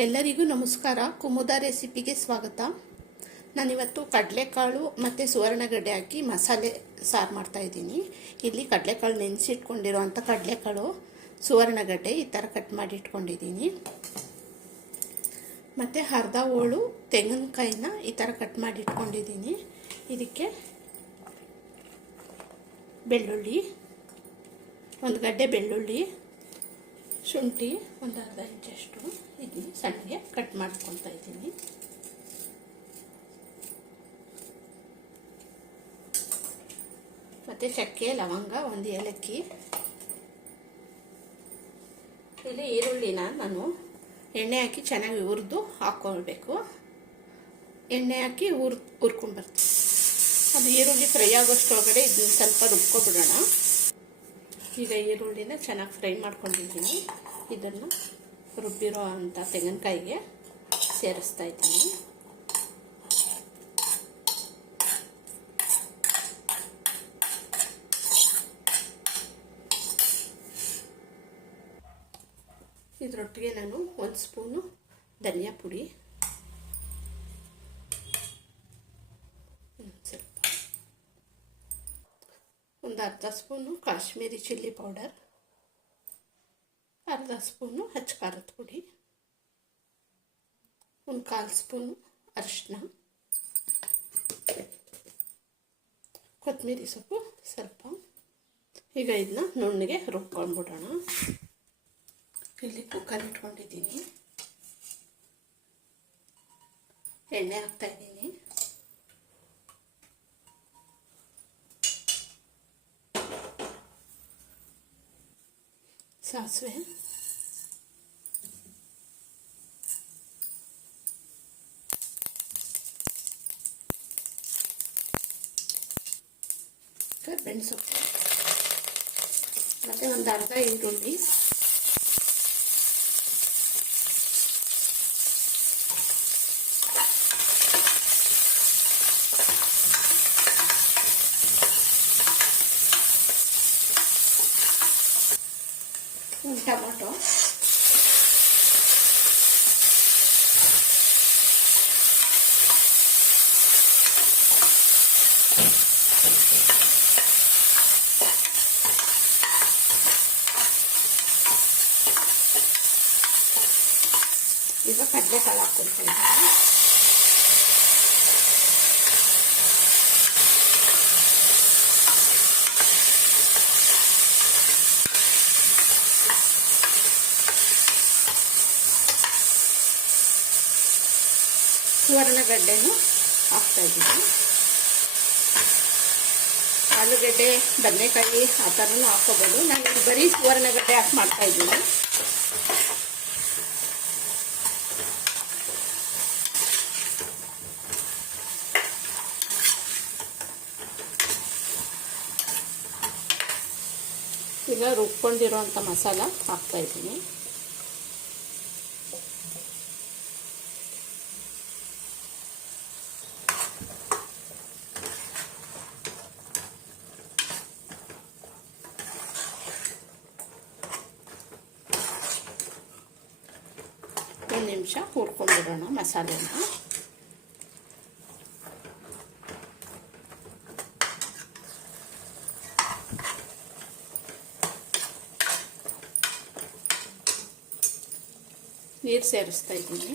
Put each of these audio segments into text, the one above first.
ಎಲ್ಲರಿಗೂ ನಮಸ್ಕಾರ. ಕುಮುದ ರೆಸಿಪಿಗೆ ಸ್ವಾಗತ. ನಾನಿವತ್ತು ಕಡಲೆಕಾಳು ಮತ್ತು ಸುವರ್ಣಗಡ್ಡೆ ಹಾಕಿ ಮಸಾಲೆ ಸಾರು ಮಾಡ್ತಾಯಿದ್ದೀನಿ ಇಲ್ಲಿ ಕಡಲೆಕಾಳು ನೆನೆಸಿಟ್ಕೊಂಡಿರೋವಂಥ ಕಡಲೆಕಾಳು, ಸುವರ್ಣಗಡ್ಡೆ ಈ ಥರ ಕಟ್ ಮಾಡಿ ಇಟ್ಕೊಂಡಿದ್ದೀನಿ. ಮತ್ತು ಅರ್ಧ ಹೋಳು ತೆಂಗಿನಕಾಯಿನ ಈ ಥರ ಕಟ್ ಮಾಡಿ ಇಟ್ಕೊಂಡಿದ್ದೀನಿ. ಇದಕ್ಕೆ ಬೆಳ್ಳುಳ್ಳಿ, ಒಂದು ಗಡ್ಡೆ ಬೆಳ್ಳುಳ್ಳಿ ಶುಂಠಿ ಒಂದು ಅರ್ಧ ಇಂಚಷ್ಟು ಇದನ್ನ ಸಣ್ಣಗೆ ಕಟ್ ಮಾಡ್ಕೊತಾ ಇದ್ದೀನಿ. ಮತ್ತು ಚಕ್ಕೆ, ಲವಂಗ, ಒಂದು ಏಲಕ್ಕಿ. ಇಲ್ಲಿ ಈರುಳ್ಳಿನ ನಾನು ಎಣ್ಣೆ ಹಾಕಿ ಚೆನ್ನಾಗಿ ಹುರಿದು ಹಾಕ್ಕೊಳ್ಬೇಕು ಎಣ್ಣೆ ಹಾಕಿ ಹುರ್ ಹುರ್ಕೊಂಡ್ಬರ್ತೀನಿ ಅದು ಈರುಳ್ಳಿ ಫ್ರೈ ಆಗೋಷ್ಟೊಳಗಡೆ ಇದನ್ನ ಸ್ವಲ್ಪ ರುಬ್ಕೊಬಿಡೋಣ. ಈಗ ಈರುಳ್ಳಿನ ಚೆನ್ನಾಗಿ ಫ್ರೈ ಮಾಡ್ಕೊಂಡಿದ್ದೀನಿ. ಇದನ್ನು ರುಬ್ಬಿರೋ ಅಂಥ ತೆಂಗಿನಕಾಯಿಗೆ ಸೇರಿಸ್ತಾ ಇದ್ದೀನಿ. ಇದರೊಟ್ಟಿಗೆ ನಾನು ಒಂದು ಸ್ಪೂನು ಧನಿಯಾ ಪುಡಿ ಸ್ವಲ್ಪ ಒಂದು ಅರ್ಧ ಸ್ಪೂನು ಕಾಶ್ಮೀರಿ ಚಿಲ್ಲಿ ಪೌಡರ್, ಅರ್ಧ ಸ್ಪೂನು ಹಚ್ಚ ಖಾರದ ಪುಡಿ, ಒಂದು ಕಾಲು ಸ್ಪೂನು ಅರಿಶಿನ ಕೊತ್ತಂಬರಿ ಸೊಪ್ಪು ಸ್ವಲ್ಪ. ಈಗ ಇದನ್ನ ನುಣ್ಣಗೆ ರುಬ್ಕೊಂಡ್ಬಿಡೋಣ. ಇಲ್ಲಿ ಕುಕ್ಕರ್ ಇಟ್ಕೊಂಡಿದ್ದೀನಿ. ಎಣ್ಣೆ ಹಾಕ್ತಾಯಿದ್ದೀನಿ ಸಾಸಿವೆ ಕರ್ಬೇವಿನ ಸೊಪ್ಪು ಮತ್ತು ಒಂದು ಅರ್ಧ ಈರುಳ್ಳಿ ಒಂದು ಟೊಮೊಟೊ ಈಗ ಕಡಲೆಕಾಳು ಹಾಕ್ಕೊಳ್ತಾ ಇದ್ದೀನಿ ಸುವರ್ಣಗಡ್ಡೆನೂ ಹಾಕ್ತಾ ಇದ್ದೀನಿ ಆಲೂಗಡ್ಡೆ, ಬದನೆಕಾಯಿ ಆ ಥರನೂ ಹಾಕೋಬೋದು ನಾನು ಇಲ್ಲಿ ಬರೀ ಸುವರ್ಣಗಡ್ಡೆ ಹಾಕಿ ಮಾಡ್ತಾ ಇದ್ದೀನಿ. ಈಗ ರುಬ್ಕೊಂಡಿರೋಂಥ ಮಸಾಲ ಹಾಕ್ತಾ ನಿಮಿಷ ಹುರ್ಕೊಂಡ್ಬಿಡೋಣ ಮಸಾಲೆನ. ನೀರು ಸೇರಿಸ್ತಾ ಇದ್ದೀನಿ.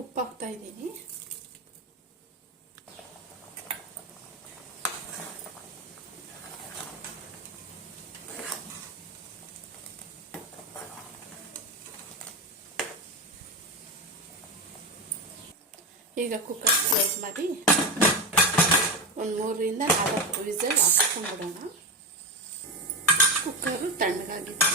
ಉಪ್ಪು ಹಾಕ್ತಾ ಇದ್ದೀನಿ ಈಗ ಕುಕ್ಕರ್ ಕ್ಲೋಸ್ ಮಾಡಿ ಒಂದು ಮೂರರಿಂದ ನಾಲ್ಕು ವಿಸಲ್ ಹಾಕ್ಕೊಂಡ್ಬಿಡೋಣ ಕುಕ್ಕರು ತಣ್ಣಗಾಗಿದೆ.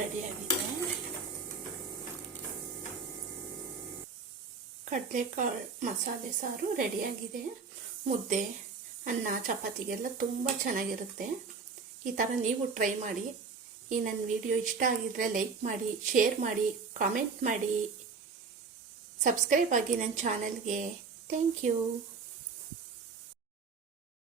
ರೆಡಿಯಾಗಿದೆ ಕಡಲೆಕಾಳು ಮಸಾಲೆ ಸಾರು ರೆಡಿಯಾಗಿದೆ ಮುದ್ದೆ, ಅನ್ನ, ಚಪಾತಿಗೆಲ್ಲ ತುಂಬ ಚೆನ್ನಾಗಿರುತ್ತೆ. ಈ ಥರ ನೀವು ಟ್ರೈ ಮಾಡಿ. ಈ ನನ್ನ ವಿಡಿಯೋ ಇಷ್ಟ ಆಗಿದ್ದರೆ ಲೈಕ್ ಮಾಡಿ ಶೇರ್ ಮಾಡಿ ಕಾಮೆಂಟ್ ಮಾಡಿ. ಸಬ್ಸ್ಕ್ರೈಬ್ ಆಗಿ ನನ್ನ ಚಾನಲ್ಗೆ ಥ್ಯಾಂಕ್ ಯು